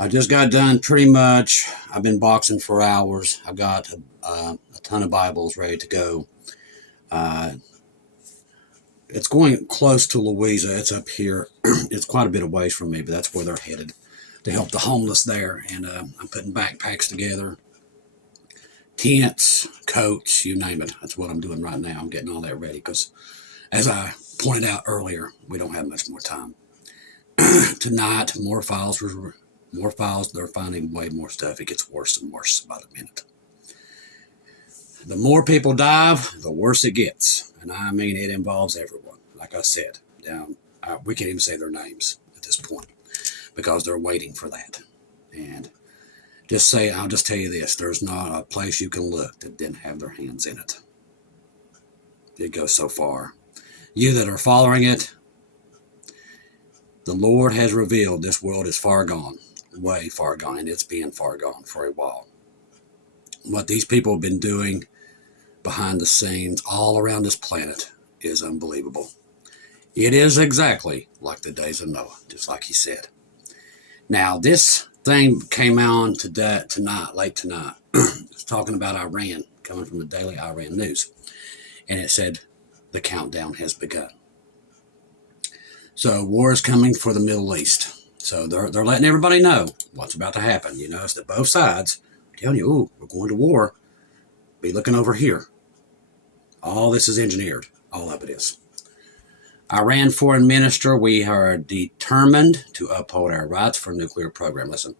I just got done pretty much. I've been boxing for hours. I've got a ton of Bibles ready to go. It's going close to Louisa. It's up here. It's quite a bit of ways from me, but that's where they're headed to help the homeless there. And I'm putting backpacks together, tents, coats, you name it. That's what I'm doing right now. I'm getting all that ready because, as I pointed out earlier, we don't have much more time. Tonight, more files. They're finding way more stuff. It gets worse and worse by the minute. The more people dive, the worse it gets. And I mean, it involves everyone. Like I said, we can't even say their names at this point because they're waiting for that. And I'll just tell you this, there's not a place you can look that didn't have their hands in it. It goes so far. You that are following it, the Lord has revealed this world is far gone, way far gone, and it's been far gone for a while. What these people have been doing behind the scenes all around this planet is unbelievable. It is exactly like the days of Noah, just like he said. Now, this thing came on tonight, late tonight. It's talking about Iran, coming from the Daily Iran News. And it said, the countdown has begun. So war is coming for the Middle East. So they're letting everybody know what's about to happen. You notice that both sides are telling you, oh, we're going to war. Be looking over here. All this is engineered. All of it is. Iran foreign minister, we are determined to uphold our rights for a nuclear program. Listen,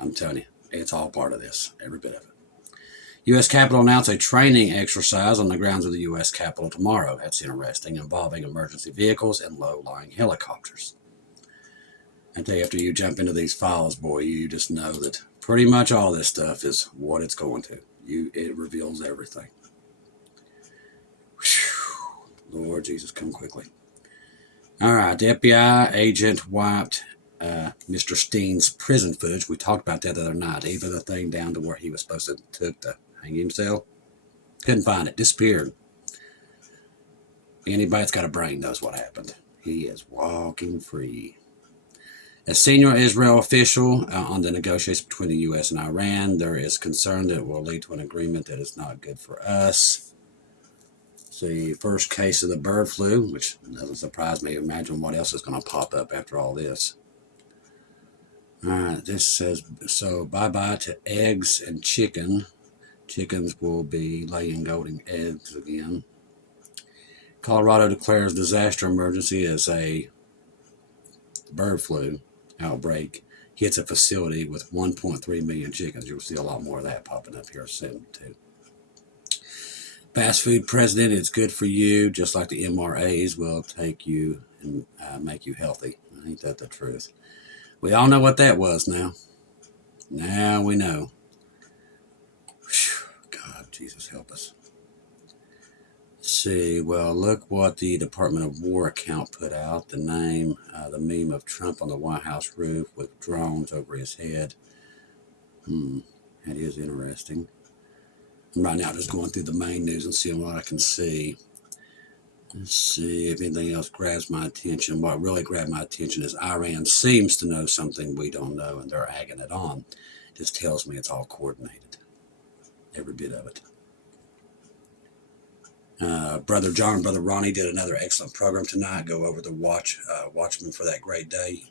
I'm telling you, it's all part of this, every bit of it. U.S. Capitol announced a training exercise on the grounds of the U.S. Capitol tomorrow. That's interesting, involving emergency vehicles and low-lying helicopters. I tell you, after you jump into these files, boy, you just know that pretty much all this stuff is what it's going to. It reveals everything. Whew. Lord Jesus, come quickly. All right, the FBI agent wiped Mr. Steen's prison footage. We talked about that the other night, even the thing down to where he was supposed to took to hang himself. Couldn't find it, disappeared. Anybody that's got a brain knows what happened. He is walking free. A senior Israel official on the negotiations between the U.S. and Iran, there is concern that it will lead to an agreement that is not good for us. See, first case of the bird flu, which doesn't surprise me. Imagine what else is going to pop up after all this. All right, this says, so bye-bye to eggs and chicken. Chickens will be laying golden eggs again. Colorado declares disaster emergency as a bird flu outbreak hits a facility with 1.3 million chickens. You'll see a lot more of that popping up here soon, too. Fast food president, it's good for you, just like the MRAs will take you and make you healthy. Ain't that the truth? We all know what that was now. Now we know. Whew, God, Jesus, help us. Let's see, well, look what the Department of War account put out. The meme of Trump on the White House roof with drones over his head. That is interesting. I'm right now just going through the main news and seeing what I can see. Let's see if anything else grabs my attention. What really grabbed my attention is Iran seems to know something we don't know, and they're egging it on. Just tells me it's all coordinated. Every bit of it. Brother John and Brother Ronnie did another excellent program tonight. Go over the WATCHMAN for that great day.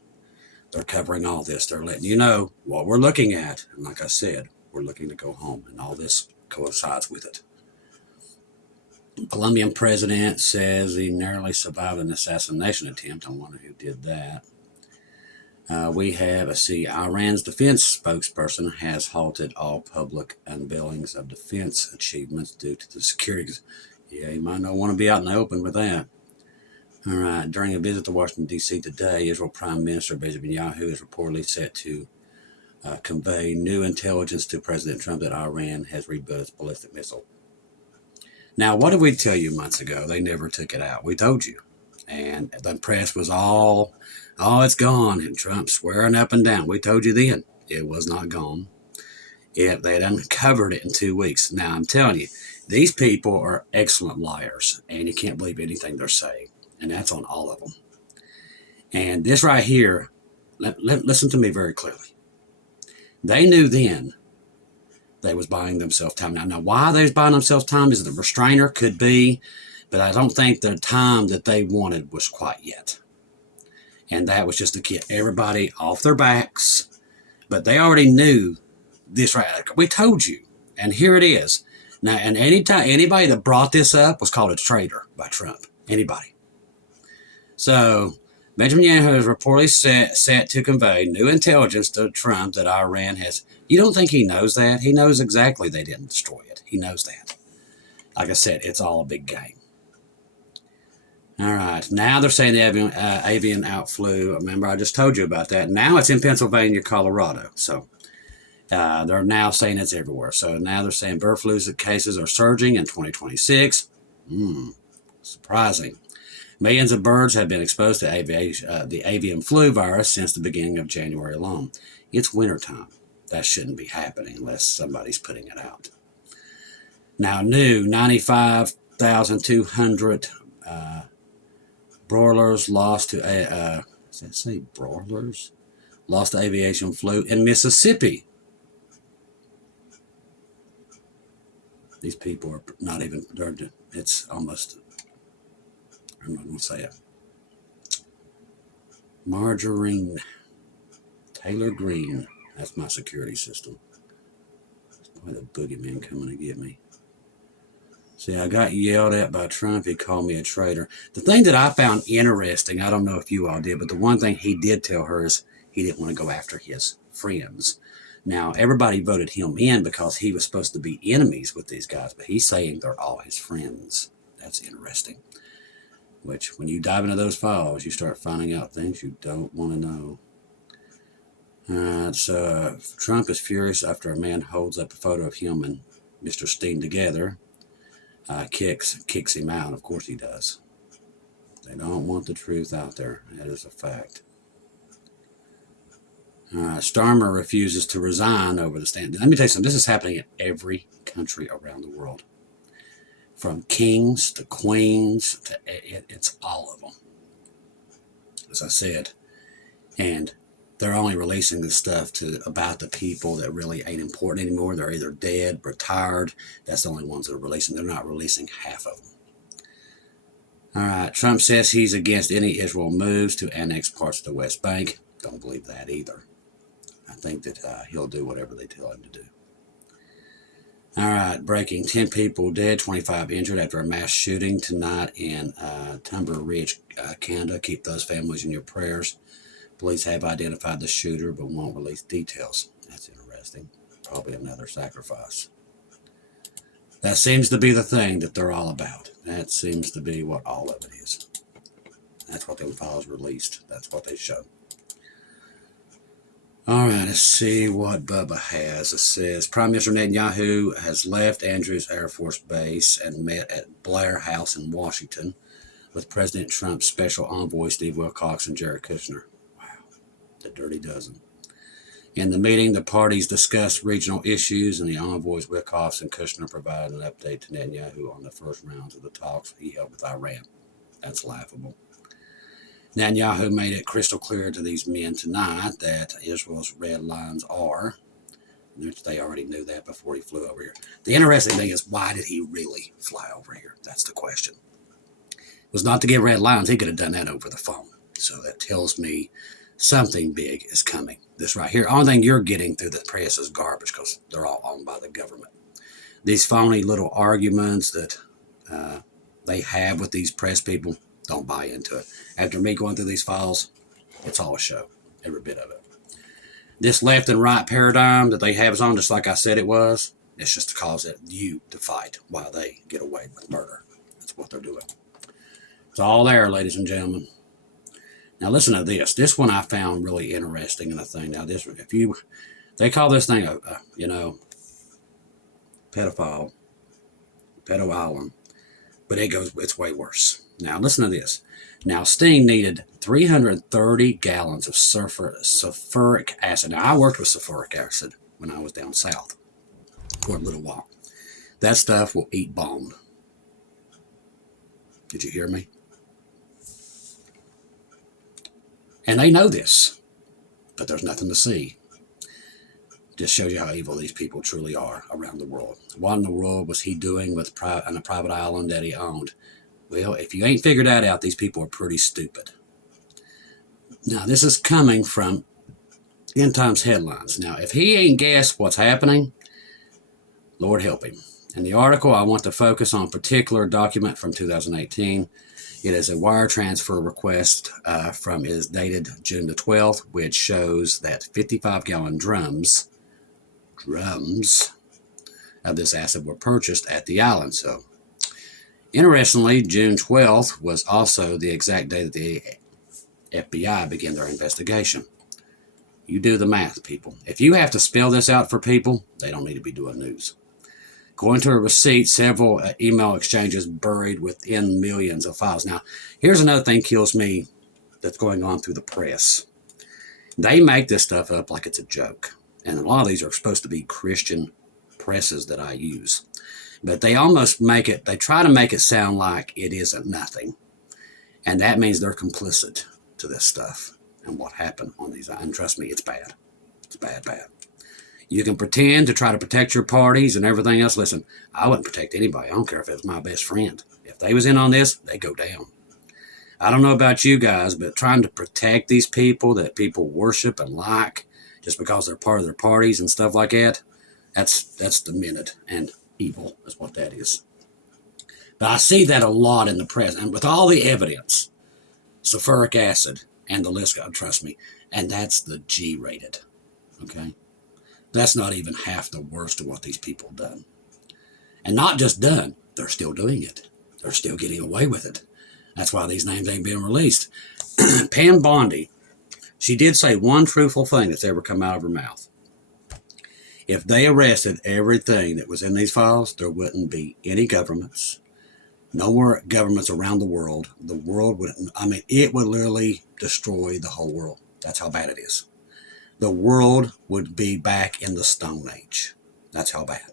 They're covering all this. They're letting you know what we're looking at. And like I said, we're looking to go home, and all this coincides with it. Colombian president says he narrowly survived an assassination attempt. I wonder who did that. Iran's defense spokesperson has halted all public unveilings of defense achievements due to the security. Yeah, you might not want to be out in the open with that. All right, during a visit to Washington, D.C. today, Israel Prime Minister Benjamin Netanyahu is reportedly set to convey new intelligence to President Trump that Iran has rebuilt its ballistic missile. Now, what did we tell you months ago? They never took it out. We told you. And the press was all, oh, it's gone. And Trump swearing up and down. We told you then it was not gone. They had uncovered it in 2 weeks. Now, I'm telling you, these people are excellent liars. And you can't believe anything they're saying. And that's on all of them. And this right here, listen to me very clearly. They knew then they was buying themselves time. Now, why they was buying themselves time is the restrainer, could be, but I don't think the time that they wanted was quite yet. And that was just to get everybody off their backs. But they already knew this, right? We told you, and here it is. Now, and anybody that brought this up was called a traitor by Trump. Anybody. So Benjamin Netanyahu is reportedly set to convey new intelligence to Trump that Iran has. You don't think he knows that? He knows exactly they didn't destroy it. He knows that. Like I said, it's all a big game. All right. Now they're saying the avian outflew. Remember, I just told you about that. Now it's in Pennsylvania, Colorado. So they're now saying it's everywhere. So now they're saying bird flu cases are surging in 2026. Surprising. Millions of birds have been exposed to the avian flu virus since the beginning of January alone. It's wintertime. That shouldn't be happening unless somebody's putting it out. Now, new 95,200 broilers lost to does that say broilers? Lost to aviation flu in Mississippi. These people are not even, it's almost, I'm not going to say it. Margarine. Taylor Green. That's my security system. It's probably the boogeyman coming to get me. See, I got yelled at by Trump. He called me a traitor. The thing that I found interesting, I don't know if you all did, but the one thing he did tell her is he didn't want to go after his friends. Now, everybody voted him in because he was supposed to be enemies with these guys, but he's saying they're all his friends. That's interesting. Which, when you dive into those files, you start finding out things you don't want to know. So Trump is furious after a man holds up a photo of him and Mr. Steen together. Kicks him out. Of course he does. They don't want the truth out there. That is a fact. Starmer refuses to resign over the stand. Let me tell you something. This is happening in every country around the world. From kings to queens to it's all of them. As I said. And they're only releasing this stuff about the people that really ain't important anymore. They're either dead, retired. That's the only ones that are releasing. They're not releasing half of them. All right. Trump says he's against any Israel moves to annex parts of the West Bank. Don't believe that either. I think that he'll do whatever they tell him to do. All right. Breaking. 10 people dead, 25 injured after a mass shooting tonight in Tumber Ridge, Canada. Keep those families in your prayers. Police have identified the shooter but won't release details. That's interesting. Probably another sacrifice. That seems to be the thing that they're all about. That seems to be what all of it is. That's what them files released. That's what they show. All right, let's see what Bubba has. It says, Prime Minister Netanyahu has left Andrews Air Force Base and met at Blair House in Washington with President Trump's special envoy, Steve Wilcox, and Jared Kushner. The Dirty Dozen. In the meeting, the parties discussed regional issues, and the envoys Wilcox and Kushner provided an update to Netanyahu on the first rounds of the talks he held with Iran. That's laughable. Netanyahu made it crystal clear to these men tonight that Israel's red lines are, which they already knew that before he flew over here. The interesting thing is, why did he really fly over here? That's the question. It was not to get red lines. He could have done that over the phone. So that tells me something big is coming. This right here, only thing you're getting through the press is garbage because they're all owned by the government. These phony little arguments that they have with these press people, don't buy into it. After me going through these files, it's all a show, every bit of it. This left and right paradigm that they have is on, just like I said it was, it's just to cause you to fight while they get away with murder. That's what they're doing. It's all there, ladies and gentlemen. Now listen to this. This one I found really interesting in a thing. Now this, they call this thing a pedo island, but it's way worse. Now listen to this. Now Sting needed 330 gallons of sulfuric acid. Now I worked with sulfuric acid when I was down south for a little while. That stuff will eat bone. Did you hear me? And they know this. but there's nothing to see. Just shows you how evil these people truly are around the world. What in the world was he doing with on a private island that he owned? Well, if you ain't figured that out, these people are pretty stupid. Now, this is coming from End Times headlines. Now, if he ain't guessed what's happening, Lord help him. In the article, I want to focus on a particular document from 2018. It is a wire transfer request is dated June the 12th, which shows that 55-gallon drums of this acid were purchased at the island. So, interestingly, June 12th was also the exact day that the FBI began their investigation. You do the math, people. If you have to spell this out for people, they don't need to be doing news. According to a receipt, several email exchanges buried within millions of files. Now, here's another thing kills me that's going on through the press. They make this stuff up like it's a joke. And a lot of these are supposed to be Christian presses that I use. But they almost they try to make it sound like it isn't nothing. And that means they're complicit to this stuff and what happened on these. And trust me, it's bad. It's bad. You can pretend to try to protect your parties and everything else. Listen, I wouldn't protect anybody. I don't care if it was my best friend. If they was in on this, they go down. I don't know about you guys, but trying to protect these people that people worship and like just because they're part of their parties and stuff like that, that's demented and evil is what that is. But I see that a lot in the press. And with all the evidence, sulfuric acid and the list, God, trust me, and that's the G-rated, okay? That's not even half the worst of what these people done. And not just done, they're still doing it. They're still getting away with it. That's why these names ain't being released. Pam Bondi, she did say one truthful thing that's ever come out of her mouth. If they arrested everything that was in these files, there wouldn't be any governments. No more governments around the world. The world would, it would literally destroy the whole world. That's how bad it is. The world would be back in the Stone Age. That's how bad.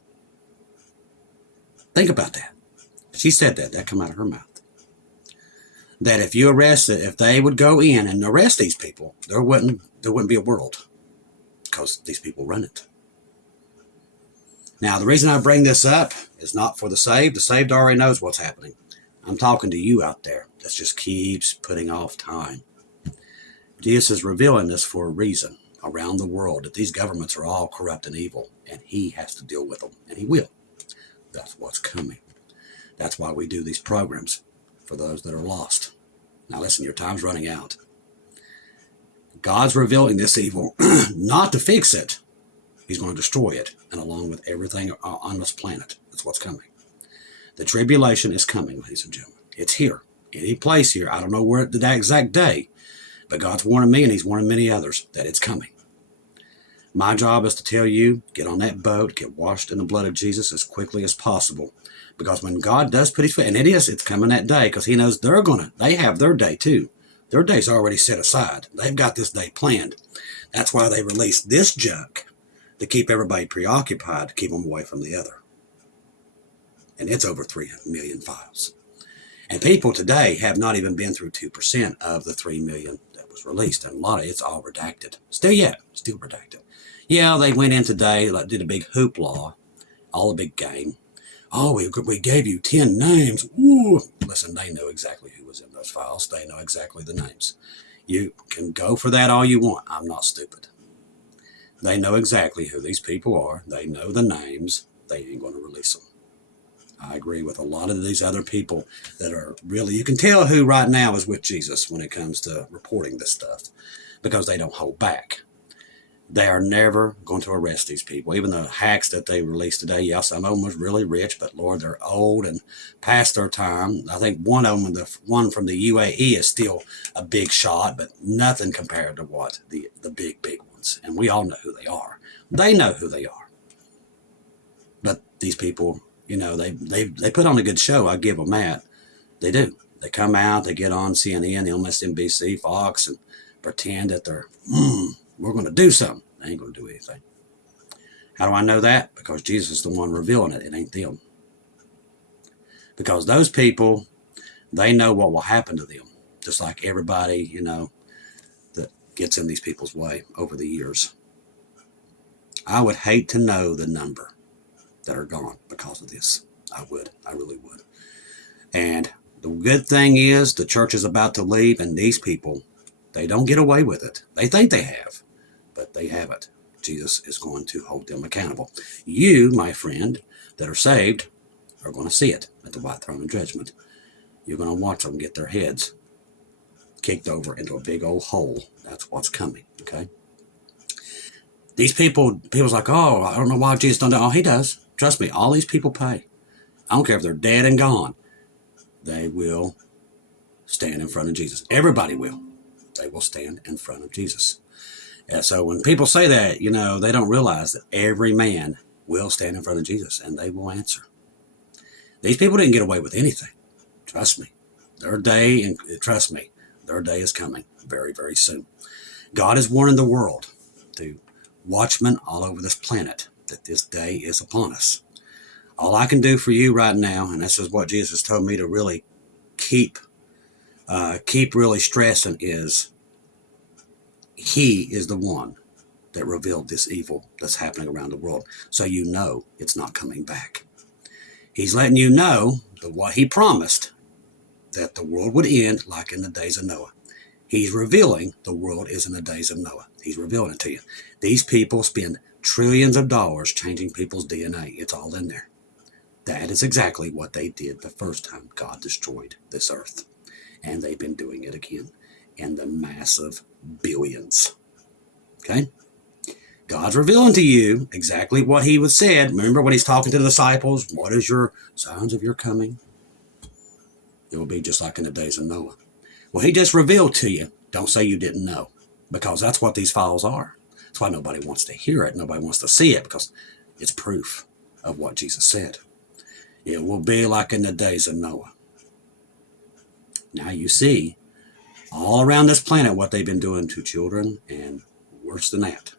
Think about that. She said that come out of her mouth. That if you if they would go in and arrest these people, there wouldn't be a world. Because these people run it. Now, the reason I bring this up is not for the saved. The saved already knows what's happening. I'm talking to you out there that just keeps putting off time. Jesus is revealing this for a reason around the world, that these governments are all corrupt and evil, and he has to deal with them, and he will. That's what's coming. That's why we do these programs for those that are lost. Now listen, your time's running out. God's revealing this evil not to fix it. He's going to destroy it, and along with everything on this planet. That's what's coming. The tribulation is coming, ladies and gentlemen. It's here. Any place here. I don't know where the exact day, but God's warning me, and he's warning many others, that it's coming. My job is to tell you, get on that boat, get washed in the blood of Jesus as quickly as possible. Because when God does put his foot, and it's coming that day, because he knows they have their day too. Their day's already set aside. They've got this day planned. That's why they released this junk, to keep everybody preoccupied, to keep them away from the other. And it's over 3 million files. And people today have not even been through 2% of the 3 million that was released. And a lot of it's all redacted. Still redacted. Yeah, they went in today, did a big hoopla, all a big game. Oh, we gave you 10 names. Ooh. Listen, they know exactly who was in those files. They know exactly the names. You can go for that all you want. I'm not stupid. They know exactly who these people are. They know the names. They ain't going to release them. I agree with a lot of these other people that are really, you can tell who right now is with Jesus when it comes to reporting this stuff, because they don't hold back. They are never going to arrest these people. Even the hacks that they released today, yes, some of them was really rich, but Lord, they're old and past their time. I think one of them, the one from the UAE, is still a big shot, but nothing compared to what the big ones. And we all know who they are. They know who they are. But these people, they put on a good show. I give them that. They do. They come out, they get on CNN, MSNBC, Fox, and pretend that they're, we're going to do something. They ain't going to do anything. How do I know that? Because Jesus is the one revealing it. It ain't them. Because those people, they know what will happen to them. Just like everybody, that gets in these people's way over the years. I would hate to know the number that are gone because of this. I would. I really would. And the good thing is the church is about to leave, and these people, they don't get away with it. They think they have, but they haven't. Jesus is going to hold them accountable. You, my friend, that are saved, are going to see it at the white throne of judgment. You're going to watch them get their heads kicked over into a big old hole. That's what's coming, okay? These people's like, oh, I don't know why Jesus done that. Oh, he does. Trust me, all these people pay. I don't care if they're dead and gone. They will stand in front of Jesus. Everybody will. They will stand in front of Jesus. And so when people say that, they don't realize that every man will stand in front of Jesus and they will answer. These people didn't get away with anything. Trust me. Their day is coming very, very soon. God is warning the world, through watchmen all over this planet, that this day is upon us. All I can do for you right now, and this is what Jesus told me to really keep really stressing, is he is the one that revealed this evil that's happening around the world. So it's not coming back. He's letting you know that what he promised, that the world would end like in the days of Noah. He's revealing the world is in the days of Noah. He's revealing it to you. These people spend trillions of dollars changing people's DNA. It's all in there. That is exactly what they did the first time God destroyed this earth. And they've been doing it again in the massive billions. Okay? God's revealing to you exactly what he was said. Remember when he's talking to the disciples? What is your signs of your coming? It will be just like in the days of Noah. Well, he just revealed to you. Don't say you didn't know, because that's what these files are. That's why nobody wants to hear it. Nobody wants to see it, because it's proof of what Jesus said. It will be like in the days of Noah. Now you see all around this planet what they've been doing to children, and worse than that.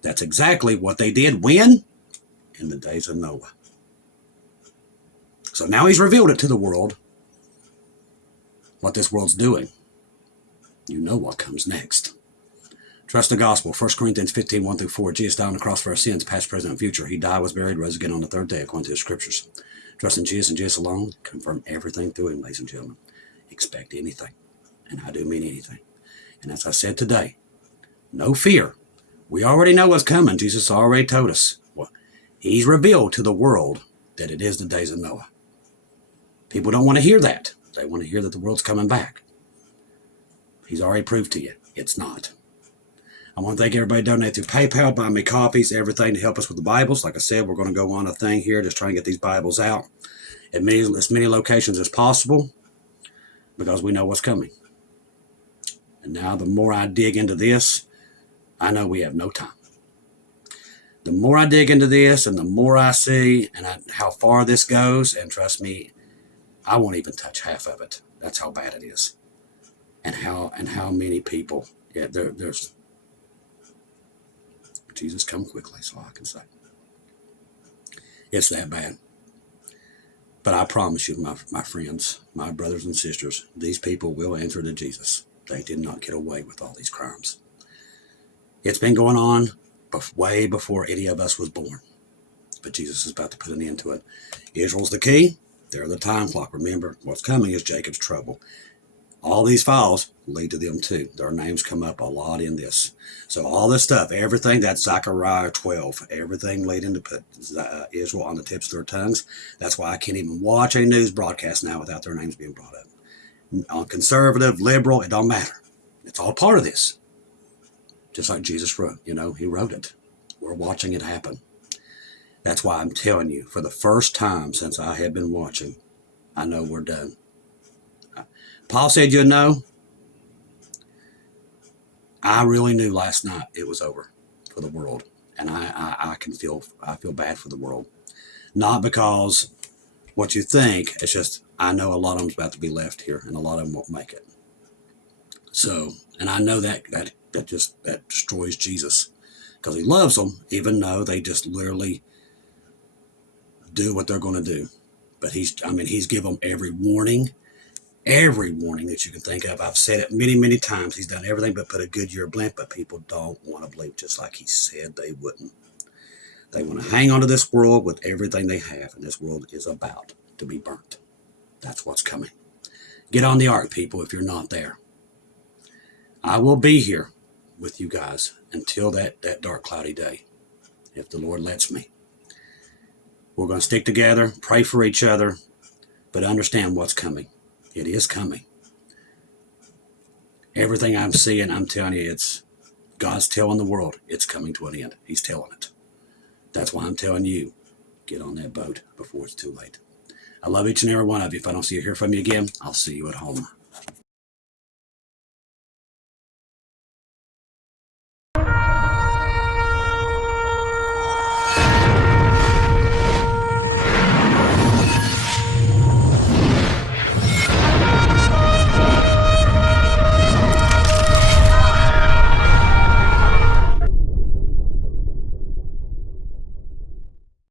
That's exactly what they did when? In the days of Noah. So now he's revealed it to the world, what this world's doing. You know what comes next. Trust the gospel. 1 Corinthians 15, 1-4. Jesus died on the cross for our sins, past, present, and future. He died, was buried, rose again on the third day, according to the scriptures. Trust in Jesus and Jesus alone. Confirm everything through him, ladies and gentlemen. Expect anything. And I do mean anything. And as I said today, no fear. We already know what's coming. Jesus already told us. Well, he's revealed to the world that it is the days of Noah. People don't want to hear that. They want to hear that the world's coming back. He's already proved to you it's not. I want to thank everybody donating through PayPal, buying me copies, everything to help us with the Bibles. Like I said, we're going to go on a thing here, just trying to get these Bibles out at as many locations as possible, because we know what's coming. And now the more I dig into this, I know we have no time. The more I dig into this and the more I see and how far this goes, and trust me, I won't even touch half of it. That's how bad it is. And how many people, there's Jesus, come quickly, is all I can say. It's that bad. But I promise you, my friends, my brothers and sisters, these people will answer to Jesus. They did not get away with all these crimes. It's been going on way before any of us was born. But Jesus is about to put an end to it. Israel's the key. They're the time clock. Remember, what's coming is Jacob's trouble. All these files lead to them too. Their names come up a lot in this. So all this stuff, everything, that's Zechariah 12, everything leading to put Israel on the tips of their tongues. That's why I can't even watch a news broadcast now without their names being brought up. On conservative, liberal, it don't matter. It's all part of this. Just like Jesus wrote, he wrote it. We're watching it happen. That's why I'm telling you, for the first time since I have been watching, I know we're done. Paul said, I really knew last night it was over for the world. And I feel bad for the world. Not because what you think, it's just, I know a lot of them's about to be left here and a lot of them won't make it. So, and I know that destroys Jesus, because he loves them, even though they just literally do what they're going to do. But he's given them every warning. Every warning that you can think of. I've said it many, many times. He's done everything but put a Goodyear blimp, but people don't want to believe, just like he said they wouldn't. They want to hang on to this world with everything they have, and this world is about to be burnt. That's what's coming. Get on the ark, people, if you're not there. I will be here with you guys until that dark, cloudy day, if the Lord lets me. We're going to stick together, pray for each other, but understand what's coming. It is coming. Everything I'm seeing, I'm telling you, it's God's telling the world it's coming to an end. He's telling it. That's why I'm telling you, get on that boat before it's too late. I love each and every one of you. If I don't see or hear from you again, I'll see you at home.